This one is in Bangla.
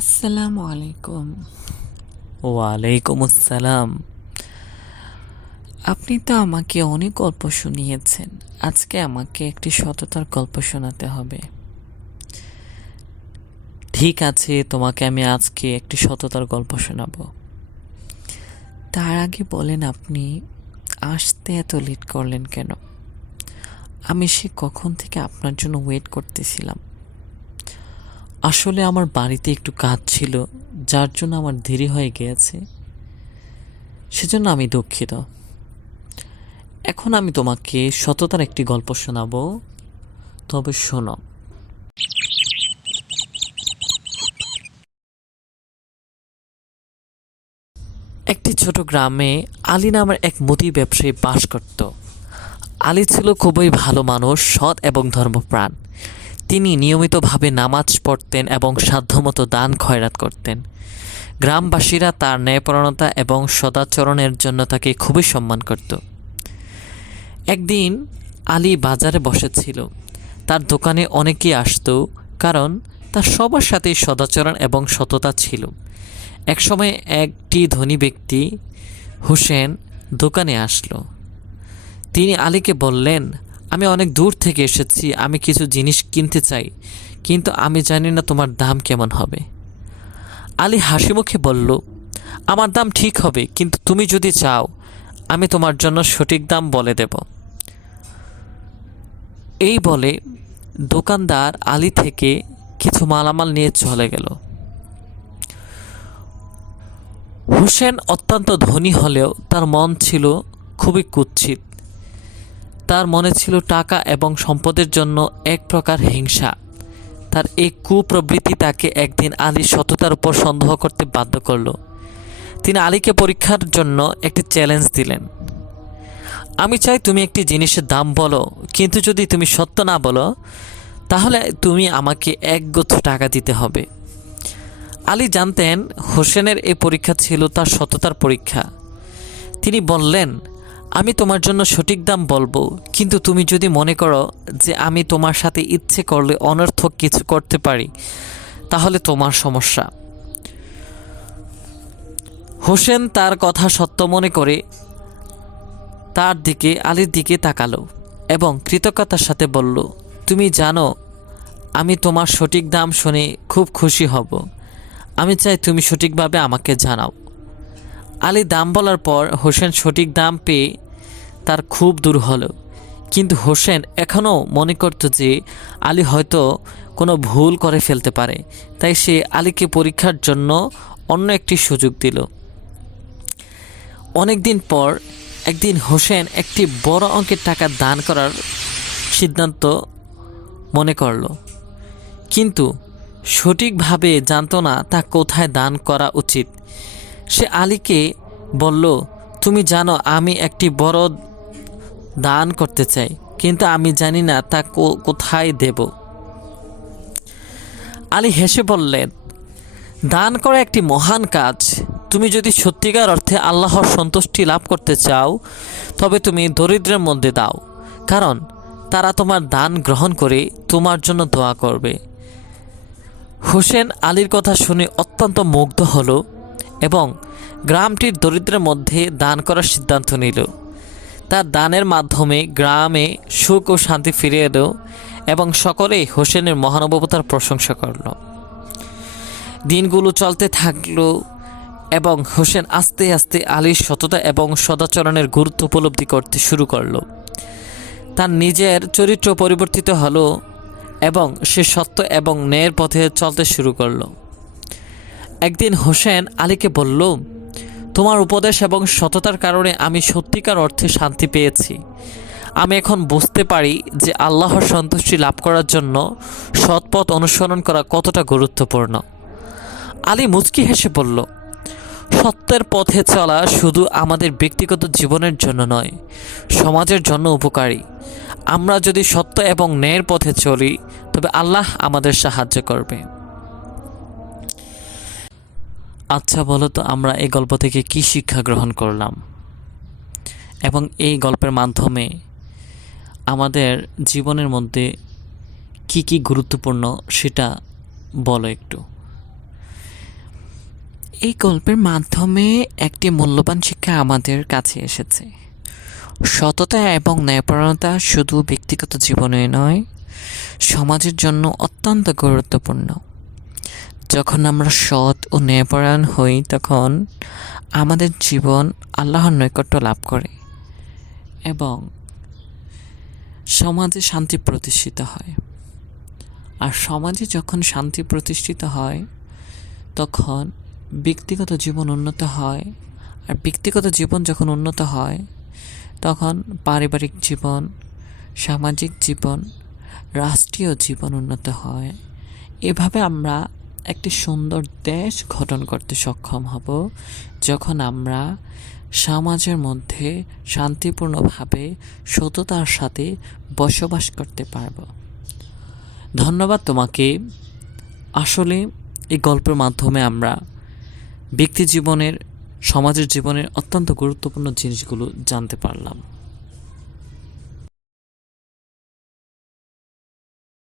আসসালামু আলাইকুম। ওয়ালাইকুম আসসালাম। আপনি তো আমাকে অনেক গল্প শুনিয়েছেন। আজকে আমাকে একটি সততার গল্প শোনাতে হবে। ঠিক আছে, তোমাকে আমি আজকে একটি সততার গল্প শোনাবো। তার আগে বলেন, আপনি আসতে এত লেট করলেন কেন? আমি সে কখন থেকে আপনার জন্য ওয়েট করতেছিলাম। আসলে আমার বাড়িতে একটু কাজ ছিল, যার জন্য আমার দেরি হয়ে গিয়েছে। সেজন্য আমি দুঃখিত। এখন আমি তোমাকে সততার একটি গল্প শোনাবো, তবে শোনো। একটি ছোট গ্রামে আলী নামের এক মুদি ব্যবসায়ী বাস করত। আলী ছিল খুবই ভালো মানুষ, সৎ এবং ধর্মপ্রাণ। তিনি নিয়মিতভাবে নামাজ পড়তেন এবং সাধ্যমতো দান খয়রাত করতেন। গ্রামবাসীরা তার ন্যায়পরায়ণতা এবং সদাচরণের জন্য তাকে খুবই সম্মান করত। একদিন আলী বাজারে বসেছিল। তার দোকানে অনেকেই আসতো, কারণ তার সবার সাথেই সদাচরণ এবং সততা ছিল। একসময় একটি ধনী ব্যক্তি হোসেন দোকানে আসলো। তিনি আলীকে বললেন, আমি অনেক দূর থেকে এসেছি, আমি কিছু জিনিস কিনতে চাই, কিন্তু আমি জানি না তোমার দাম কেমন হবে। আলী হাসি মুখে বলল, আমার দাম ঠিক হবে, কিন্তু তুমি যদি চাও আমি তোমার জন্য সঠিক দাম বলে দেব। এই বলে দোকানদার আলী থেকে কিছু মালামাল নিয়ে চলে গেল। হোসেন অত্যন্ত ধনী হলেও তার মন ছিল খুবই কুৎসিত। তার মনে ছিল টাকা এবং সম্পদের জন্য এক প্রকার হিংসা। তার এই কুপ্রবৃত্তি তাকে একদিন আলীর সততার উপর সন্দেহ করতে বাধ্য করল। তিনি আলীকে পরীক্ষার জন্য একটি চ্যালেঞ্জ দিলেন। আমি চাই তুমি একটি জিনিসের দাম বলো, কিন্তু যদি তুমি সত্য না বলো তাহলে তুমি আমাকে এক গুচ্ছ টাকা দিতে হবে। আলী জানতেন হোসেনের এই পরীক্ষা ছিল তার সততার পরীক্ষা। তিনি বললেন, আমি তোমার জন্য সঠিক দাম বলবো, কিন্তু তুমি যদি মনে করো যে আমি তোমার সাথে ইচ্ছে করলে অনর্থক কিছু করতে পারি, তাহলে তোমার সমস্যা। হোসেন তার কথা সত্য মনে করে তার দিকে আলীর দিকে তাকালো এবং কৃতজ্ঞতার সাথে বলল, তুমি জানো আমি তোমার সঠিক দাম শুনে খুব খুশি হব। আমি চাই তুমি সঠিকভাবে আমাকে জানাও। আলী দাম বলার পর হোসেন সঠিক দাম পেয়ে তার খুব দূর হলো, কিন্তু হোসেন এখনও মনে করত যে আলী হয়তো কোনো ভুল করে ফেলতে পারে। তাই সে আলীকে পরীক্ষার জন্য অন্য একটি সুযোগ দিল। অনেক দিন পর একদিন হোসেন একটি বড় অঙ্কের টাকা দান করার সিদ্ধান্ত মনে করল, কিন্তু সঠিকভাবে জানত না তা কোথায় দান করা উচিত। সে আলীকে বলল, তুমি জানো আমি একটি বড় দান করতে চাই, কিন্তু আমি জানি না তা কোথায় দেব। আলী হেসে বললেন, দান করা একটি মহান কাজ। তুমি যদি সত্যিকার অর্থে আল্লাহর সন্তুষ্টি লাভ করতে চাও তবে তুমি দরিদ্রের মধ্যে দাও, কারণ তারা তোমার দান গ্রহণ করে তোমার জন্য দোয়া করবে। হোসেন আলীর কথা শুনে অত্যন্ত মুগ্ধ হলো এবং গ্রামটির দরিদ্রের মধ্যে দান করার সিদ্ধান্ত নিল। তার দানের মাধ্যমে গ্রামে সুখ ও শান্তি ফিরে এলো এবং সকলেই হোসেনের মহানুভবতার প্রশংসা করল। দিনগুলো চলতে থাকলো এবং হোসেন আস্তে আস্তে আলীর সততা এবং সদাচরণের গুরুত্ব উপলব্ধি করতে শুরু করল। তার নিজের চরিত্র পরিবর্তিত হলো এবং সে সত্য এবং ন্যায়ের পথে চলতে শুরু করল। একদিন হোসেন আলীকে বলল, তোমার উপদেশ এবং সততার কারণে আমি সত্যিকার অর্থে শান্তি পেয়েছি। আমি এখন বুঝতে পারি যে আল্লাহর সন্তুষ্টি লাভ করার জন্য সৎ পথ অনুসরণ করা কতটা গুরুত্বপূর্ণ। আলী মুচকি হেসে বলল, সত্যের পথে চলা শুধু আমাদের ব্যক্তিগত জীবনের জন্য নয়, সমাজের জন্য উপকারী। আমরা যদি সত্য এবং ন্যায়ের পথে চলি তবে আল্লাহ আমাদের সাহায্য করবে। আচ্ছা বলো তো, আমরা এই গল্প থেকে কি শিক্ষা গ্রহণ করলাম এবং এই গল্পের মাধ্যমে আমাদের জীবনের মধ্যে কি কি গুরুত্বপূর্ণ সেটা বলো একটু। এই গল্পের মাধ্যমে একটি মূল্যবান শিক্ষা আমাদের কাছে এসেছে। সততা এবং ন্যায়পরায়ণতা শুধু ব্যক্তিগত জীবনে নয়, সমাজের জন্য অত্যন্ত গুরুত্বপূর্ণ। যখন আমরা সৎ ও ন্যায়পরায়ণ হই, তখন আমাদের জীবন আল্লাহর নৈকট্য লাভ করে এবং সমাজে শান্তি প্রতিষ্ঠিত হয়। আর সমাজে যখন শান্তি প্রতিষ্ঠিত হয়, তখন ব্যক্তিগত জীবন উন্নত হয়। আর ব্যক্তিগত জীবন যখন উন্নত হয়, তখন পারিবারিক জীবন, সামাজিক জীবন, রাষ্ট্রীয় জীবন উন্নত হয়। এভাবে আমরা একটি সুন্দর দেশ গঠন করতে সক্ষম হব, যখন আমরা সমাজের মধ্যে শান্তিপূর্ণভাবে সততার সাথে বসবাস করতে পারব। ধন্যবাদ তোমাকে। আসলে এই গল্পের মাধ্যমে আমরা ব্যক্তি জীবনের, সমাজের জীবনের অত্যন্ত গুরুত্বপূর্ণ জিনিসগুলো জানতে পারলাম।